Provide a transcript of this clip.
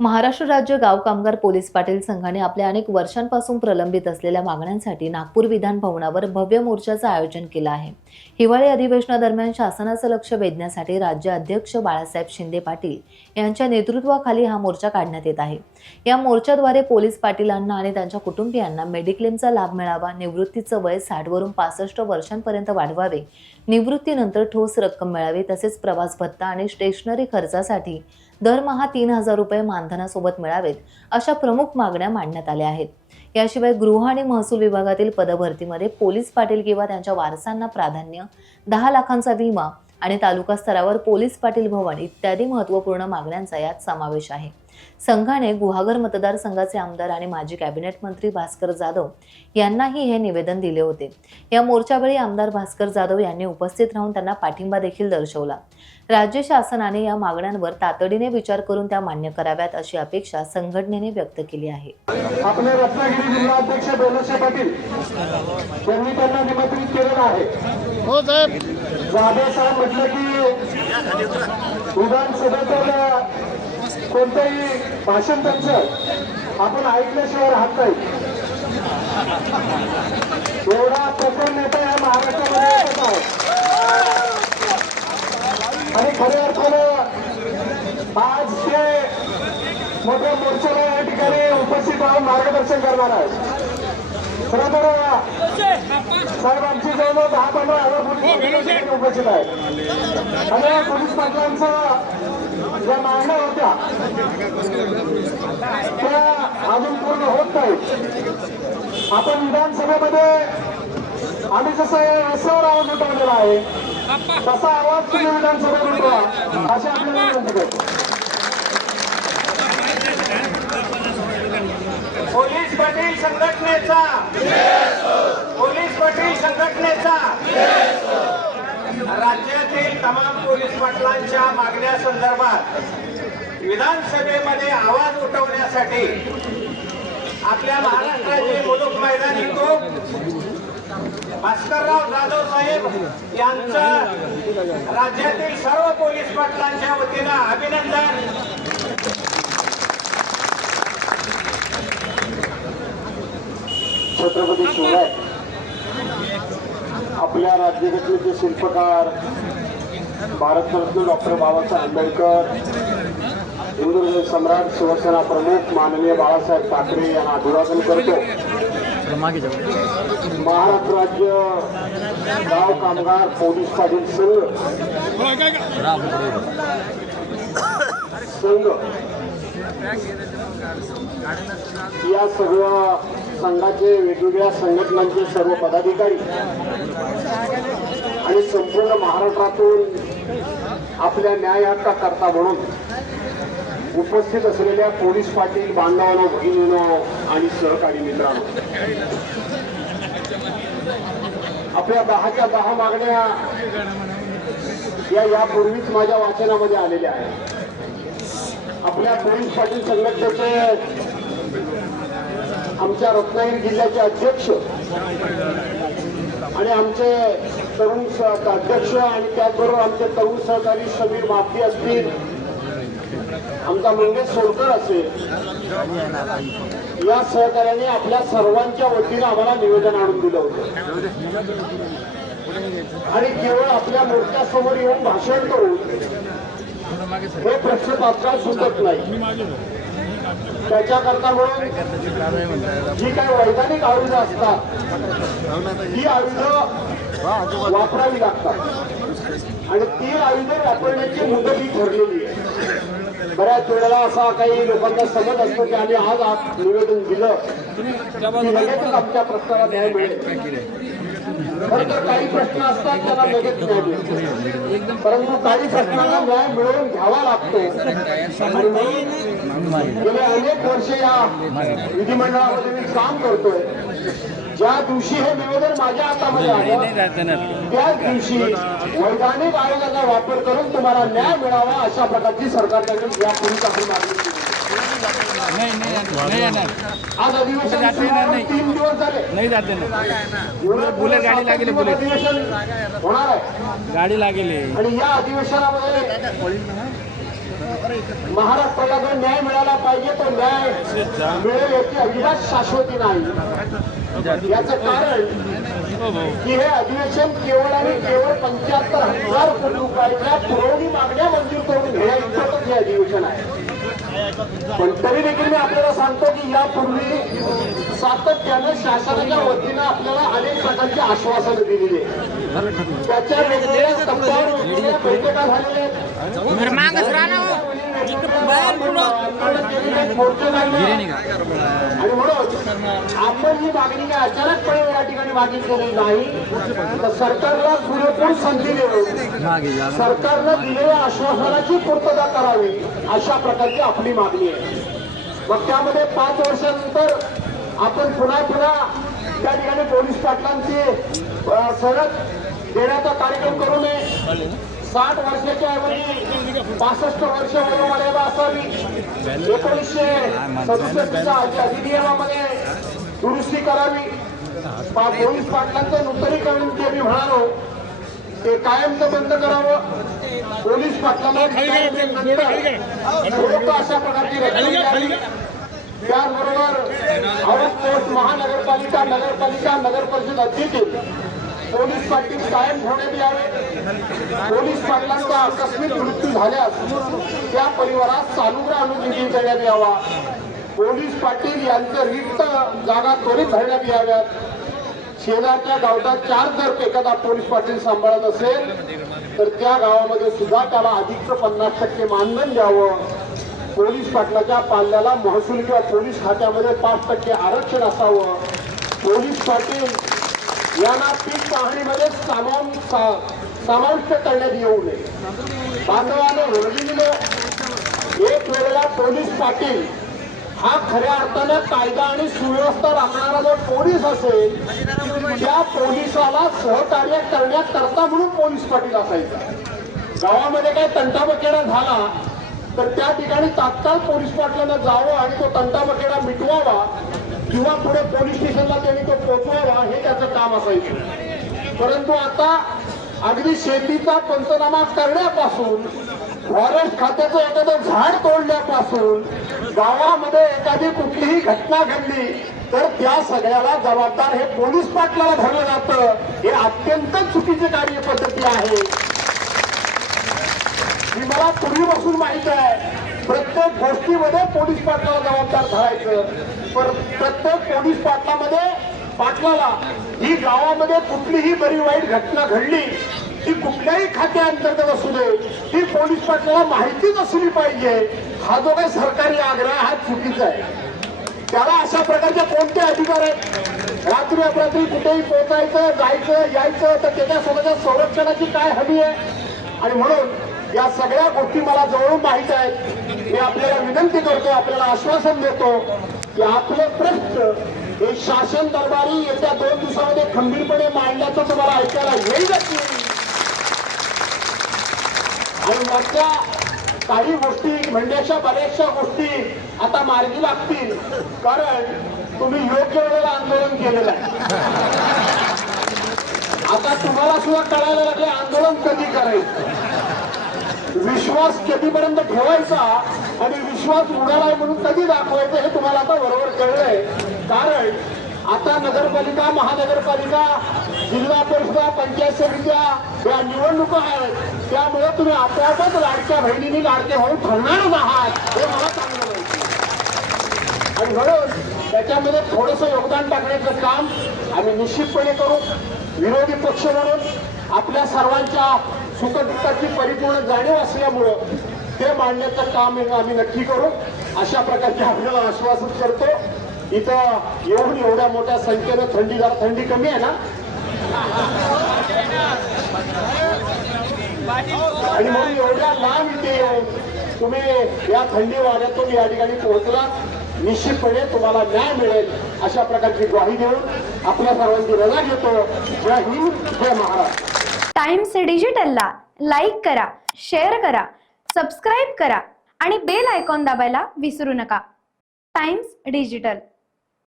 महाराष्ट्र राज्य गाव कामगार पोलीस पाटील संघाने आपल्या अनेक वर्षांपासून प्रलंबित असलेल्या मागण्यांसाठी नागपूर विधान भवनावर भव्य मोर्चाचं आयोजन केलं आहे। हिवाळी अधिवेशनादरम्यान शासनाचं लक्ष वेधण्यासाठी राज्य अध्यक्ष बाळासाहेब शिंदे पाटील यांच्या नेतृत्वाखाली हा मोर्चा काढण्यात येत आहे। या मोर्चाद्वारे पोलीस पाटीलांना आणि त्यांच्या कुटुंबियांना मेडिक्लेमचा लाभ मिळावा, निवृत्तीचं वय 60 वरून 65 वर्षांपर्यंत वाढवावे, निवृत्तीनंतर ठोस रक्कम मिळावी, तसेच प्रवास भत्ता आणि स्टेशनरी खर्चासाठी दरमहा 3000 रुपये मानधनासोबत मिळावेत, अशा प्रमुख मागण्या मांडण्यात आल्या आहेत। याशिवाय गृह आणि महसूल विभागातील पदभरतीमध्ये पोलीस पाटील किंवा त्यांच्या वारसांना प्राधान्य, 10 लाखांचा विमा आणि तालुका स्तरावर पोलीस पाटील भवन इत्यादी महत्त्वपूर्ण मागण्यांचा यात समावेश आहे। संघाने गुहागर मतदारसंघाचे आमदार आणि माजी कॅबिनेट मंत्री भास्कर जाधव यांनाही हे निवेदन दिले होते। या मोर्चावेळी आमदार भास्कर जाधव यांनी उपस्थित राहून त्यांना पाठिंबा देखील दर्शवला। राज्य शासनाने या मागण्यांवर तातडीने विचार करून त्या मान्य कराव्यात, अशी अपेक्षा संघटनेने व्यक्त केली आहे। आपले रत्नागिरी जिल्हा अध्यक्ष बेलसे पाटील यांनी त्यांना निमंत्रित केलेलं आहे। हो साहेब, जाधव साहेब म्हटलं की विधानसभेचं कोणतंही भाषण त्यांचं आपण ऐकल्याशिवाय राहत नाही। एवढा प्रखर नेता या महाराष्ट्रामध्ये येत आहे आणि खऱ्या अर्थानं आज ते मोठ्या मोर्चाला या ठिकाणी उपस्थित राहून मार्गदर्शन करणार आहे। खरं तर साहेब आमची जवळजवळ 10-15 हजार पोलीस उपस्थित आहेत आणि या पोलीस पाटलांचं ज्या मागण्या होत्या त्या अजून पूर्ण होत नाहीत। आपण विधानसभेमध्ये आम्ही जसं रस्त्यावर आवाज उठवलेला आहे तसा आवाज तुम्ही विधानसभेत उठवा, अशी आपल्याला विनंती करतो। पोलीस पाटील संघटनेचा राज्यातील तमाम पोलीस पाटलांच्या मागण्या संदर्भात विधानसभेमध्ये आवाज उठवण्यासाठी आपल्या महाराष्ट्राचे मुलूक मैदानी तोप भास्करराव जाधव साहेब यांचं राज्यातील सर्व पोलीस पाटलांच्या वतीनं अभिनंदन। छत्रपती शिवराय आपल्या राज्यघटनेचे शिल्पकार, भारतरत्न डॉक्टर बाबासाहेब आंबेडकर, हिंदू सम्राट, शिवसेना प्रमुख माननीय बाळासाहेब ठाकरे यांना अभिवादन करतो। महाराष्ट्र राज्य गाव कामगार पोलीस पाटील संघ या सर्व संघाचे वेगवेगळ्या संघटनांचे सर्व पदाधिकारी आणि संपूर्ण महाराष्ट्रातून आपल्या न्याय हक्काकरता म्हणून उपस्थित असलेल्या पोलीस पाटील बांधवांनो, भगिनींनो आणि सहकारी मित्रांनो, आपल्या 10च्या 10 मागण्या यापूर्वीच माझ्या वाचनामध्ये आलेल्या आहेत। आपल्या पोलीस पाटील संघटनेचे आमच्या रत्नागिरी जिल्ह्याचे अध्यक्ष आणि आमचे तरुण अध्यक्ष आणि त्याचबरोबर आमचे तरुण सहकारी समीर माफी असतील, आमचा मंगेश सोलकर असेल, या सहकार्याने आपल्या सर्वांच्या वतीनं आम्हाला निवेदन आणून दिलं होतं आणि केवळ आपल्या मोर्चासमोर येऊन भाषण करून हे प्रश्न तात्काळ सुटत नाही। त्याच्याकरता म्हणून जी काही वैधानिक आयुधं असतात ही आयुधं वापरावी लागतात आणि ती आयुधं वापरण्याची मुदत ही ठरलेली आहे। बऱ्याच वेळेला असा काही लोकांचा समज असतो की आम्ही आज निवेदन दिलं की लगेचच आमच्या प्रश्नाला न्याय मिळेल। खरं काही प्रश्न असतात त्यांना लगेच न्याय मिळतो, परंतु काही प्रश्नांना न्याय मिळवून घ्यावा लागतो आणि म्हणून गेले अनेक वर्ष या विधिमंडळामध्ये मी काम करतोय। ज्या दिवशी हे निवेदन माझ्या हातामध्ये आलं त्याच दिवशी वैधानिक आयोगाचा वापर करून तुम्हाला न्याय मिळावा अशा प्रकारची सरकारकडे यापूर्वीच आपण मागणी केली। आज अधिवेशन 3 दिवस झाले, नाही जाते ना, बुलेट गाडी लागेल, बुलेट अधिवेशन होणार आहे, गाडी लागेल आणि या अधिवेशनामध्ये महाराष्ट्राला जो न्याय मिळाला पाहिजे तो न्याय मिळेल याची अजिबात शाश्वती नाही। याचं कारण की हे अधिवेशन केवळ आणि केवळ 75,000 कोटी रुपयाच्या पुरवणी मागण्या मंजूर करून घेण्याइतपतच हे अधिवेशन आहे। पण तरी देखील मी आपल्याला सांगतो की यापूर्वी सातत्यानं शासनाच्या वतीनं आपल्याला अनेक प्रकारची आश्वासनं दिलेली आहेत। त्याच्या वेगवेगळ्या टप्प्यावर वेगवेगळ्या बैठका झालेल्या आहेत। आणि म्हणून आपण ही मागणी काय अचानकपणे या ठिकाणी मागितलेली नाही, तर सरकारला पुरेपूर संधी देऊन सरकारनं दिलेल्या आश्वासनाची पूर्तता करावी अशा प्रकारची आपली मागणी आहे। मग त्यामध्ये 5 वर्षानंतर आपण पुन्हा त्या ठिकाणी पोलीस पाटलांची सनद देण्याचा कार्यक्रम करू नये। 60 वर्षाच्या ऐवजी 65 वर्ष वयोमर्यादा असावी। 1967च्या अधिनियमामध्ये दुरुस्ती करावी। पोलीस पाटलांचं नूतनीकरण जे मी म्हणालो ते कायमचं बंद करावं। पोलीस पाटलांना अशा प्रकारची रचना द्यावी। त्याचबरोबर औरंगाबाद महानगरपालिका नगर परिषद अध्यक्ष पोलीस पाटील कायम ठेवण्यात यावे। पोलीस पाटलांचा आकस्मिक मृत्यू झाल्यास त्या परिवारास चालूग्रह अनुनिधी देण्यात यावा। पोलीस पाटील यांचं रिक्त जागा त्वरित भरण्यात याव्यात। शेजारच्या गावात 4 जर एखादा पोलीस पाटील सांभाळत असेल तर त्या गावामध्ये सुद्धा त्याला अधिकचं 50% मानधन द्यावं। पोलीस पाटलाच्या पाल्याला महसूल किंवा पोलीस खात्यामध्ये 5% आरक्षण असावं। पोलीस पाटील यांना पीक पाहणीमध्ये समाविष्ट करण्यात येऊ नये। बांधवानं वर्गणीनं एक वेळेला पोलीस पाटील हा खऱ्या अर्थानं कायदा आणि सुव्यवस्था राखणारा जो पोलीस असेल त्या पोलिसाला सहकार्य करण्याकरता म्हणून पोलीस पाटील असायचा। गावामध्ये काही तंटाबकेडा झाला तर त्या ठिकाणी तात्काळ पोलीस पाटलानं जावं आणि तो तंटाबकेडा मिटवावा किंवा पुढे पोलीस स्टेशनला त्यांनी तो पोचवावा हे त्याचं काम असायचं। परंतु आता अगदी शेतीचा पंचनामा करण्यापासून फॉरेस्ट खात्याचं एखादं झाड तोडण्यापासून गावामध्ये एखादी कुठलीही घटना घडली तर त्या सगळ्याला जबाबदार हे पोलीस पाटलाला धरलं जातं। हे अत्यंत चुकीची कार्यपद्धती आहे। ही मला पूर्वीपासून माहित आहे। प्रत्येक गोष्टीमध्ये पोलीस पाटलाला जबाबदार धरायचं। प्रत्येक पोलीस पाटलाला ही गावामध्ये कुठलीही बरी वाईट घटना घडली ती कुठल्याही खात्याअंतर्गत असू दे ती पोलीस पाटलाला माहितीच असली पाहिजे। हा जो काही सरकारी आग्रह हा चुकीचा आहे। त्याला अशा प्रकारचे कोणते अधिकार आहेत? रात्री अपरात्री कुठेही पोहोचायचं जायचं यायचं तर त्याच्या स्वतःच्या संरक्षणाची काय हमी आहे? आणि म्हणून या सगळ्या गोष्टी मला जवळून माहित आहेत। मी आपल्याला विनंती करतो, आपल्याला आश्वासन देतो की आपले प्रश्न हे शासन दरबारी येत्या 2 दिवसामध्ये खंबीरपणे मांडण्याचं तुम्हाला ऐकायला येईलच नाही। आणि मागच्या काही गोष्टी म्हणण्याच्या बऱ्याचशा गोष्टी आता मार्गी लागतील, कारण तुम्ही योग्य वेळेला आंदोलन केलेलं आहे। आता तुम्हाला सुद्धा कळायला लागले आंदोलन कधी करायचं, विश्वास कधीपर्यंत ठेवायचा आणि विश्वास उडालाय म्हणून कधी दाखवायचं हे तुम्हाला आता बरोबर कळलंय। कारण आता नगरपालिका महानगरपालिका जिल्हा परिषद पंचायत समित्या या निवडणुका आहेत। त्यामुळे तुम्ही आपोआपच लाडक्या बहिणींनी लाडके भाऊ ठरणारच आहात हे मला चांगलं माहिती। आणि म्हणून त्याच्यामध्ये थोडंसं योगदान टाकण्याचं काम आम्ही निश्चितपणे करू। विरोधी पक्ष म्हणून आपल्या सर्वांच्या सुखदुःखाची परिपूर्ण जाणीव असल्यामुळं ते मांडण्याचं काम आम्ही नक्की करू अशा प्रकारचे आपल्याला आश्वासन करतो। इथं येऊन एवढ्या मोठ्या संख्येनं थंडी कमी आहे ना, आणि म्हणून एवढ्या लांब इथे येऊन तुम्ही या थंडी वाऱ्यातून या ठिकाणी पोहोचला, निश्चितपणे तुम्हाला न्याय मिळेल अशा प्रकारची ग्वाही देऊन आपल्या सर्वांची रजा घेतो। जय हिंद, जय महाराष्ट्र। टाइम्स डिजिटलला लाईक करा, शेअर करा, सबस्क्राईब करा आणि बेल आयकॉन दाबायला विसरू नका। Times digital.